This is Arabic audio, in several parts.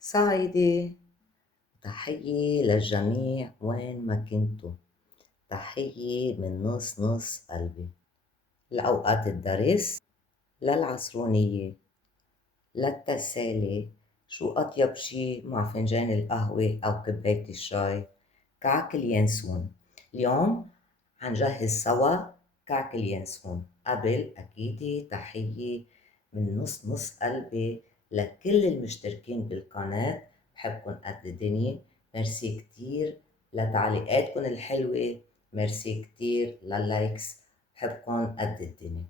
صعيدي. تحية للجميع وين ما كنتوا، تحية من نص قلبي، لأوقات الدرس، للعصرونية، للتسالي. شو أطيب شي مع فنجان القهوة أو كباية الشاي؟ كعك اليانسون. اليوم حنجهز سوا كعك اليانسون. قبل أكيد تحية من نص قلبي لكل المشتركين بالقناة، بحبكن قد الدنيا. ميرسي كتير لتعليقاتكن الحلوة، ميرسي كتير لللايكس، بحبكن قد الدنيا.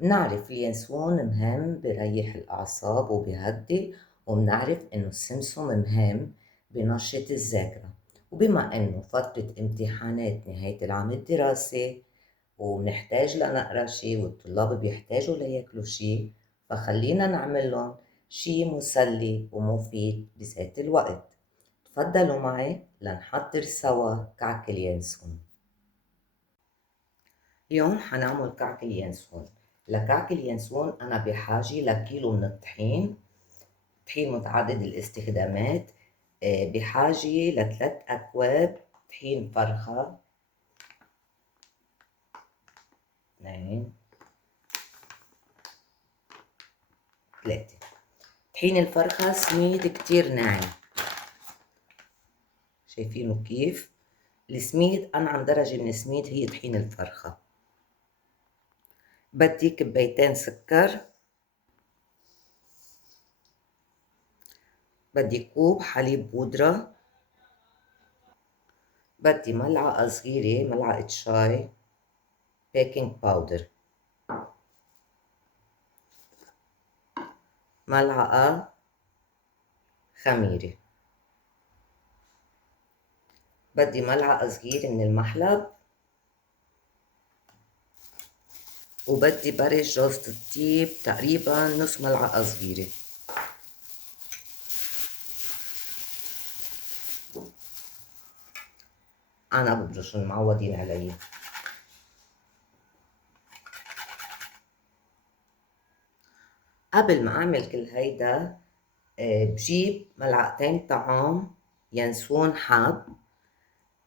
منعرف اليانسون مهم بريح الأعصاب وبيهدي، ومنعرف إنه السمسم مهم بنشط الذاكرة. وبما إنه فترة امتحانات نهاية العام الدراسي ومنحتاج لنقرا شي والطلاب بيحتاجوا لياكلوا شي، فخلينا نعملن شي مسلي ومفيد بذات الوقت. تفضلوا معي لنحضر سوا كعك اليانسون. اليوم حنعمل كعك اليانسون. لكعك اليانسون أنا بحاجة لكيلو من الطحين، طحين متعدد الاستخدامات. بحاجة ل3 أكواب طحين فرخة، 2 3. طحين الفرخة سميد كتير ناعم، شايفينه كيف؟ السميد أنعم درجة من السميد هي طحين الفرخة. بدي كبايتين سكر، بدي كوب حليب بودرة، بدي ملعقة صغيرة ملعقة شاي بيكنج باودر، ملعقة خميرة، بدي ملعقة صغيرة من المحلب، وبدي برش جوزة الطيب تقريبا نص ملعقة صغيرة. أنا ببرش المعودين علي. قبل ما أعمل كل هيدا بجيب ملعقتين طعام ينسون حب،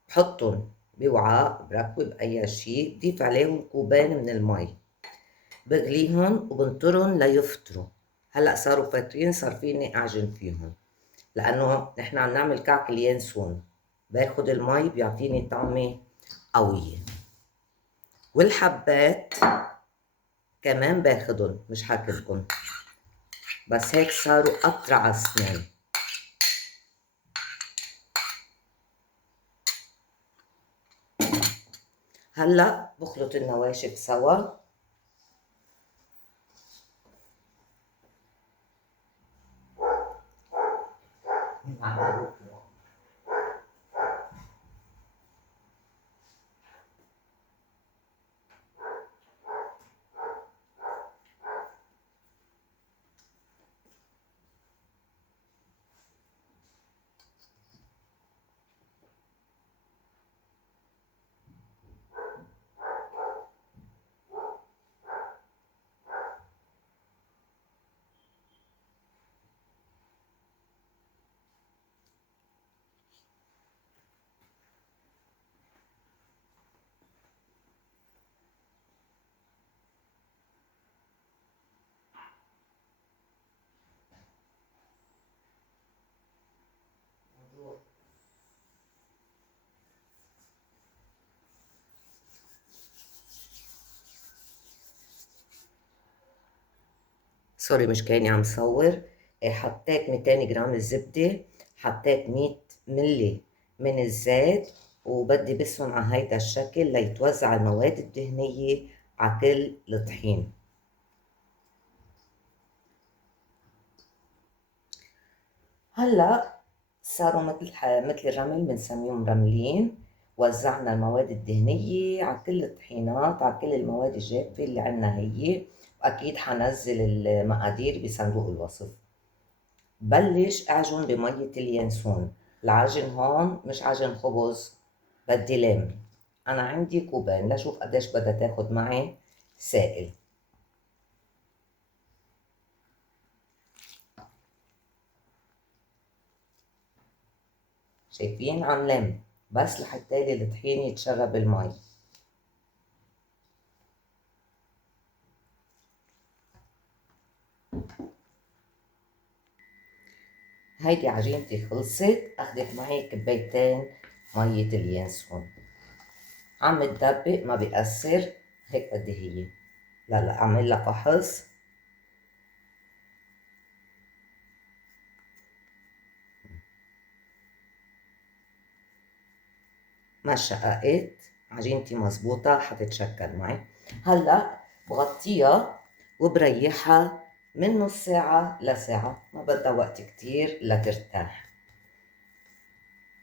بحطن بوعاء بركبه بأي شي، بضيف عليهم كوبين من المي، بغليهن وبنطرن ليفطروا. هلأ صاروا فاترين، صار فيني أعجن فيهم لأنه نحن عم نعمل كعك اليانسون، باخد المي بيعطيني طعمة قوية. والحبات كمان باخدن، مش حاكلكن، بس هيك صاروا قطرة عالسنان. هلأ بخلط النواشف سوا. سوري مش كأني عم صور. حطيت 200 جرام الزبدة، حطيت 100 ملي من الزيت، وبدي بسهم على هيدا الشكل ليتوزع المواد الدهنية على كل الطحين. هلا صاروا مثل الرمل، بنسميهم رملين. وزعنا المواد الدهنية على كل الطحينات، على كل المواد الجافة اللي عنا هي، وأكيد حنزل المقادير بصندوق الوصف. بلش اعجن بمية اليانسون. العجن هون مش عجن خبز، بدي لم. أنا عندي كوبين، لشوف قديش بدها تاخد معي سائل. شايفين عم لم بس لحتى الطحين يتشرب المي. هيدي عجينتي خلصت، اخدت معي كبايتين مية اليانسون. عم تدبق ما بيأثر، هيك بدي هي. لا اعمل لها فحص. ما شققت، عجينتي مزبوطة حتتشكل معي. هلا بغطيها وبريحها من نص ساعة لساعة، ما بدها وقت كتير لترتاح.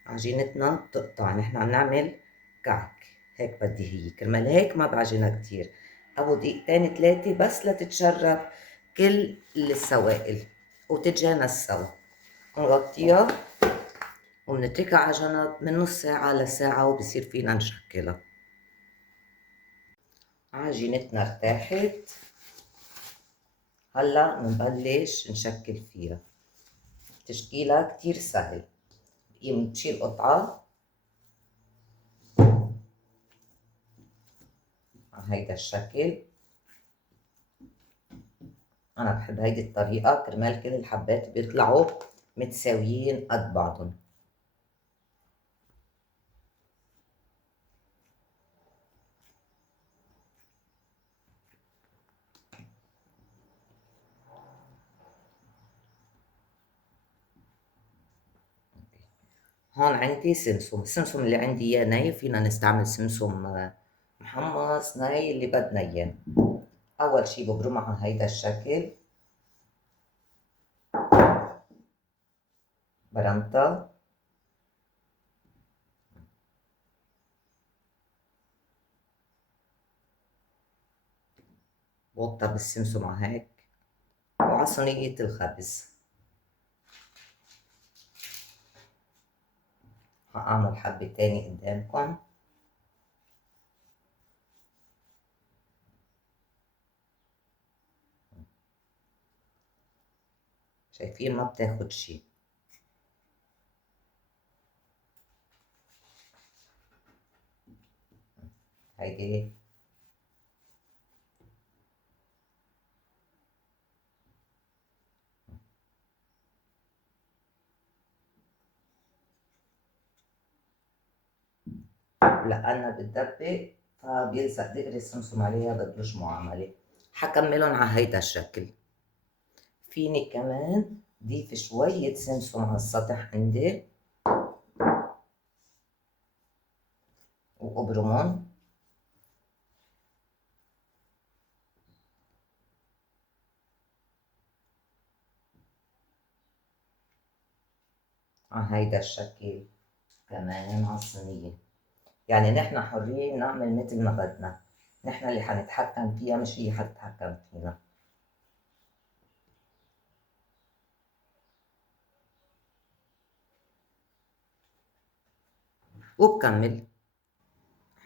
عجينتنا بتقطع، نحن عم نعمل كعك، هيك بدي هي. كرمال هيك ما بعجنها كتير، أبو دقيقتين 3 بس لتتشرب كل السوائل وتتجانس سوا. نغطيها وبنتركها على جنب من نص ساعة لساعة وبصير فينا نشكلها. عجينتنا ارتاحت، هلا بنبلش نشكل فيها. تشكيلها كتير سهل. بتشيل قطعة على هيدا الشكل. أنا بحب هيدي الطريقة كرمال كل الحبات بيطلعوا متساويين قد بعضهم. هون عندي سمسم، السمسم اللي عندي اياه ني، فينا نستعمل سمسم محمص ني اللي بدنا اياه. أول شي ببرمها على هيدا الشكل، برمتها. بوطها بالسمسم على هيك وعلى صينية الخبز. هعمل حبة تاني قدامكم. شايفين ما بتاخد شي. هيدي لأنها بتدبق فبيلزق دغري السمسم عليها، بدوش معاملة. حكملن على هيدا الشكل. فيني كمان ضيف شوية سمسم على السطح عندي وأبرمن. على هيدا الشكل كمان على الصينية. يعني نحن حرين نعمل مثل ما بدنا، نحن اللي حنتحكم فيها مش هي حتتحكم فينا. وبكمل.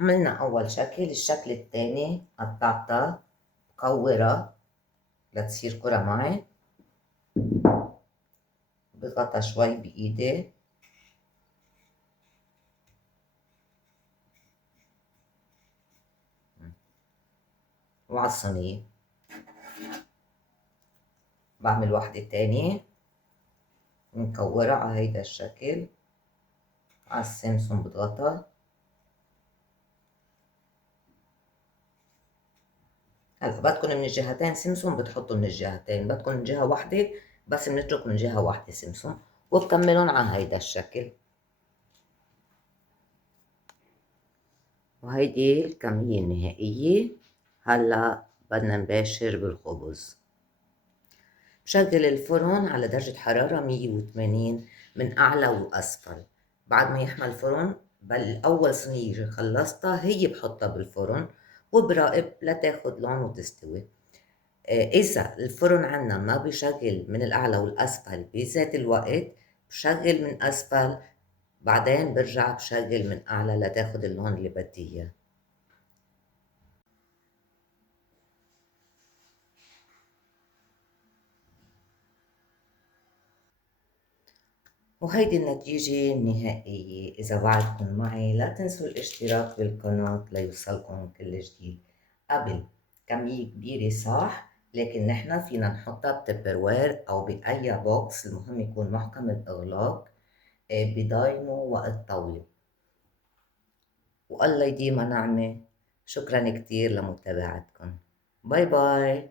عملنا أول شكل، الشكل الثاني قطعتها كورة لتصير كرة معي. بضغطها شوي بإيدي وعلى الصينية. بعمل واحدة تانية مكورة على هيدا الشكل، على السمسم بضغطها. هلا بدكم من الجهتين سمسم بتحطوا من الجهتين، بدكم من جهة واحدة بس بنترك من جهة واحدة سمسم. وبكملهم على هيدا الشكل. وهيدي الكمية النهائية. هلا بدنا نباشر بالخبز. بشغل الفرن على درجة حرارة 180 من أعلى وأسفل. بعد ما يحمى الفرن أول صينية خلصتها هي بحطها بالفرن وبراقب لتاخد لون وتستوي. إذا الفرن عنا ما بيشغل من الأعلى والأسفل بذات الوقت، بشغل من أسفل بعدين برجع بشغل من أعلى لتاخد اللون اللي بدي إياه. وهيدي النتيجة النهائية. إذا بعدكم معي لا تنسوا الاشتراك بالقناة ليوصلكم كل جديد. قبل كمية كبيرة صح، لكن نحن فينا نحطها بتبروير أو بأي بوكس، المهم يكون محكم الإغلاق، بضاينه وقت طويل. والله يديمها نعمة. شكرا كتير لمتابعتكم. باي باي.